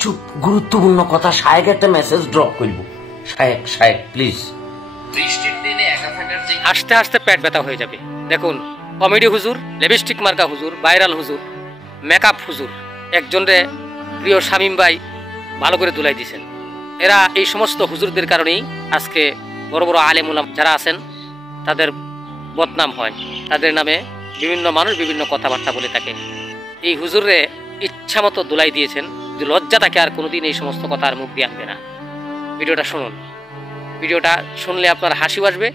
চুপ, গুরুত্বপূর্ণ কথা। শায়েক একটা মেসেজ ড্রপ করব। শায়েক প্লিজ। বৃষ্টির দিনে একা থাকার যে হাসতে হাসতে পেট ব্যথা হয়ে যাবে। দেখুন, কমেডি হুজুর, লিপস্টিক মার্কা হুজুর, ভাইরাল হুজুর, মেকআপ হুজুর, একজনরে প্রিয় শামীম ভাই ভালো করে তুলাই দিয়েছেন। এরা এই সমস্ত হুজুরদের কারণেই আজকে বড় বড় আলেম উলামা যারা আছেন তাদের বদনাম হয়, তাদের নামে বিভিন্ন মানুষ বিভিন্ন কথাবার্তা বলে থাকে। এই হুজুররে ইচ্ছা মতো দুলাই দিয়েছেন, যদি লজ্জা থাকে আর কোনোদিন এই সমস্ত কথা আর মুখ দিয়ে আনবে না। ভিডিওটা শুনুন, ভিডিওটা শুনলে আপনার হাসিও আসবে,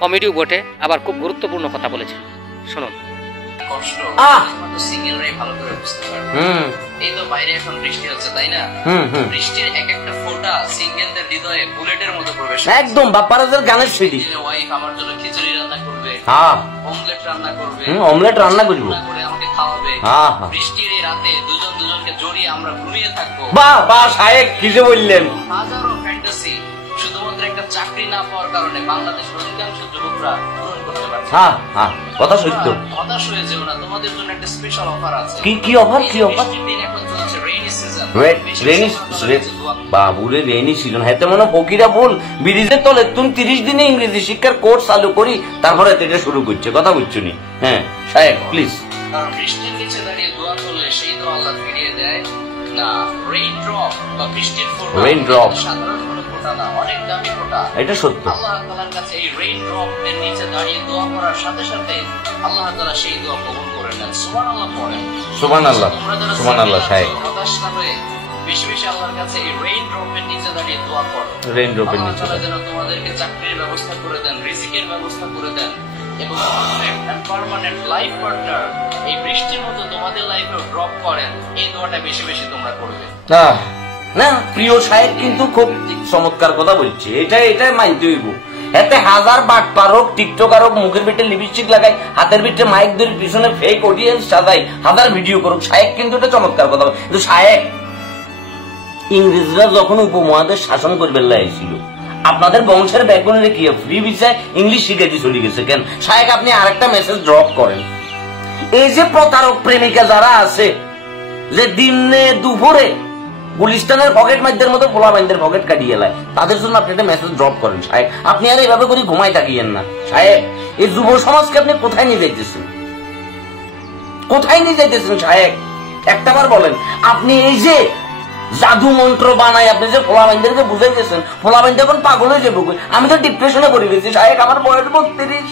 কমেডিও বটে, আবার খুব গুরুত্বপূর্ণ কথা বলেছেন, শুনুন। কষ্ট সিঙ্গেলরাই ভালো করে বুঝতে পারবে। এই তো বাইরে এখন বৃষ্টি হচ্ছে, তাই না? বৃষ্টির এক একটা ফোঁটা সিঙ্গেলদের হৃদয়ে বুলেটের মতো প্রবেশ। একদম বাপ্পারাজের গানের সিডি। ওয়াইফ আমার জন্য খিচুড়ি রান্না করবে, অমলেট রান্না করবে, অমলেট রান্না করব, করে আমাকে খাওয়াবে। বৃষ্টির এই রাতে দুজন দুজনকে জড়িয়ে আমরা ঘুমিয়ে থাকবো। বাহ শায়েক, কি যে বললেন। হাজারো ফ্যান্টাসি শুধুমাত্র একটা চাকরি না পাওয়ার কারণে বাংলাদেশের অধিকাংশ যুবকরা পূরণ করতে পারছে। কথা সত্য। হতাশ হয়ে যেও না, তোমাদের জন্য একটা স্পেশাল অফার আছে। কি অফার? কি অফার? এখন চলছে রেইনি সিজন। বাবুরে রেইনি সিজন হেতে মনে ফকিরা বল বিরিজে তলে তুমি 30 দিনে ইংরেজি শিক্ষার কোর্স চালু করি, তারপরে এটা শুরু করছে। কথা বুঝছো নি? হ্যাঁ শায়েক প্লিজ। কারণ বৃষ্টির নিচে দাঁড়িয়ে দোয়া করলে সেই দোয়া আল্লাহ ফিরিয়ে দেয় না। রেইন ড্রপ বা বৃষ্টির ফোঁটা, রেইন ড্রপ সাধারণ কোনো ফোঁটা না, অনেক দামি ফোঁটা। এটা সত্য। আল্লাহ তাআলার কাছে এই রেইন ড্রপ এর নিচে দাঁড়িয়ে দোয়া করার সাথে সাথে আল্লাহ তাআলা সেই দোয়া কবুল করে নেন। সুবহানাল্লাহ পড়েন। সুবহানাল্লাহ, সুবহানাল্লাহ। শায়েক হতাশ না হয়ে বেশি বেশি আল্লাহর কাছে এই রেইন ড্রপ এর নিচে দাঁড়িয়ে দোয়া করো। রেইন ড্রপ এর নিচে যেন তোমাদেরকে চাকরির ব্যবস্থা করে দেন, রিজিকের ব্যবস্থা করে দেন, এবং পার্মানেন্ট লাইফ পার্টনার এই বৃষ্টির মতো তোমাদের লাইফে ড্রপ করেন। এই দোয়াটা বেশি বেশি তোমরা করবে। না প্রিয় শায়েক কিন্তু খুব চমৎকার কথা বলছে। এটাই মানতে হইব। এতে হাজার বাটপার হোক, টিকটকার হোক, মুখের ভিতরে লিপস্টিক লাগাই, হাতের ভিতরে মাইক ধরে পিছনে ফেক অডিয়েন্স সাজাই, হাজার ভিডিও করুক, শায়েক কিন্তু এটা চমৎকার কথা। কিন্তু শায়েক, ইংরেজরা যখন উপমহাদেশ শাসন করবে লাইছিল, আপনাদের বংশের ব্যাকগ্রাউন্ডে কি ফ্রি ভিসায় ইংলিশ শিখাইতে চলে গেছে কেন? শায়েক আপনি আরেকটা মেসেজ ড্রপ করেন। এই যে প্রতারক প্রেমিকা যারা আছে, যে দিনে দুপুরে গুলিস্তানের পকেট মাইদের মতো পোলা বাইনদের পকেট কাটিয়ে এলায়, তাদের জন্য আপনি একটা মেসেজ ড্রপ করেন শায়েক। আপনি আর এইভাবে করে ঘুমাই থাকিয়েন না শায়েক। এই যুব সমাজকে আপনি কোথায় নিয়ে যাইতেছেন? কোথায় নিয়ে যাইতেছেন শায়েক? একটাবার বলেন। আপনি এই যে জাদু মন্ত্র বানায় আপনি যে ফোলা বাইনদেরকে বুঝাইতেছেন, ফোলা বাইন এখন পাগল হয়ে যাবো। আমি তো ডিপ্রেশনে পড়ে গেছি শায়েক, আমার বয়স 32।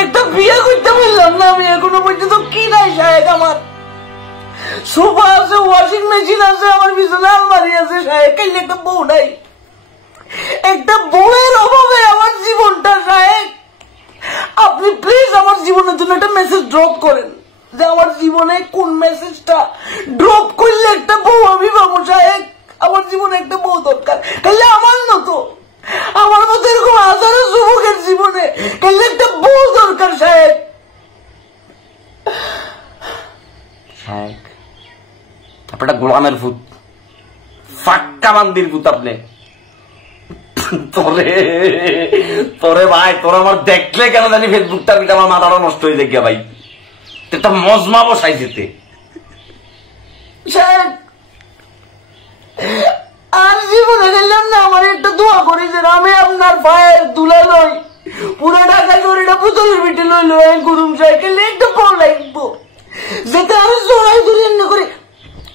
একটা বিয়ে করতে পারলাম না আমি এখনো পর্যন্ত। কি নাই শায়েক, আমার সোফা আছে, ওয়াশিং মেশিন আছে, আমার পিছনে আলমারি আছে শায়েক, কাইলে একটা বউ নাই। একটা বউয়ের অভাবে আমার জীবনটা শায়েক। আপনি প্লিজ আমার জীবনের জন্য একটা মেসেজ ড্রপ করেন, যে আমার জীবনে কোন মেসেজটা ড্রপ করলে একটা বউ আমি পাবো শায়েক। আমার জীবনে একটা বউ দরকার, কাইলে আমার মতো এরকম হাজারো যুবকের জীবনে কাইলে একটা বউ দরকার শায়েক। শায়েক আপনারা গোলামের ভূত, ফাক্কা বান্দির ভূত আপনি। তোরে ভাই, তোর আমার দেখলে কেন জানি ফেসবুকটার ভিতরে আমার মাথাটা নষ্ট হয়ে যায় ভাই। একটা মজমা বসাই যেতে আর জীবনে গেলাম না। আমার একটা দোয়া করি যে আমি আপনার ভাইয়ের দুলা নই, পুরো ঢাকা শরীরটা পুতুলের ভিটে লইল গুরুম সাইকেল একটা বড় লাগবো, যেতে আমি জোড়াই ধরে এমনি করি।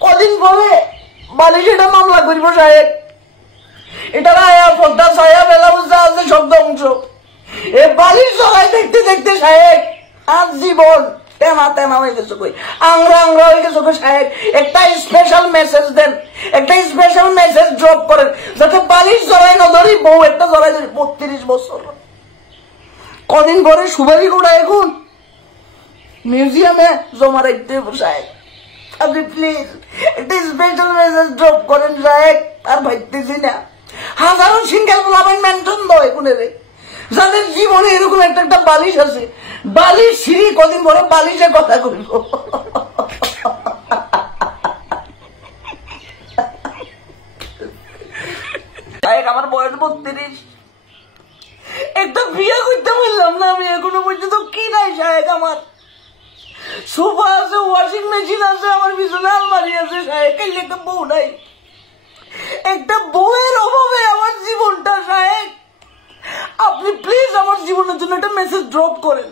কদিন পরে বালিশ এটা মামলা করব সাহেব। এটা আয়া পদ্মা ছায়া বেলা বুঝতে আছে সব ধ্বংস। এ বালিশ জড়াই দেখতে দেখতে সাহেব আর জীবন তেমা তেমা হয়ে গেছে, কই আংরা আংরা হয়ে গেছে সাহেব। একটা স্পেশাল মেসেজ দেন, একটা স্পেশাল মেসেজ ড্রপ করেন, যাতে বালিশ জড়াই না ধরি, বউ একটা জড়াই ধরি। 32 বছর। কদিন পরে সুবারি গোড়া এখন মিউজিয়ামে জমা রাখতে সাহেব। আপনি প্লিজ একটা স্পেশাল মেসেজ ড্রপ করেন সাহেব। আর ভাবতেছি না হাজারো সিঙ্গেল বলাবেন মেনশন দয় কোনে রে, যাদের জীবনে এরকম একটা একটা বালিশ আছে। বালিশ সিঁড়ি কদিন পরে বালিশের কথা করিব। আমার বয়স 32। একটা বিয়ে করতে বললাম না আমি এখনো পর্যন্ত। কি নাই সাহেব আমার সোফা আছে, ওয়াশিং মেশিন আছে, আমার বিছানা আলমারি আছে, সাহেব কাইলে একটা বউ নাই। একটা বউয়ের অভাবে আমার জীবনটা সাহেব, আপনি প্লিজ আমার জীবনের জন্য একটা মেসেজ ড্রপ করেন।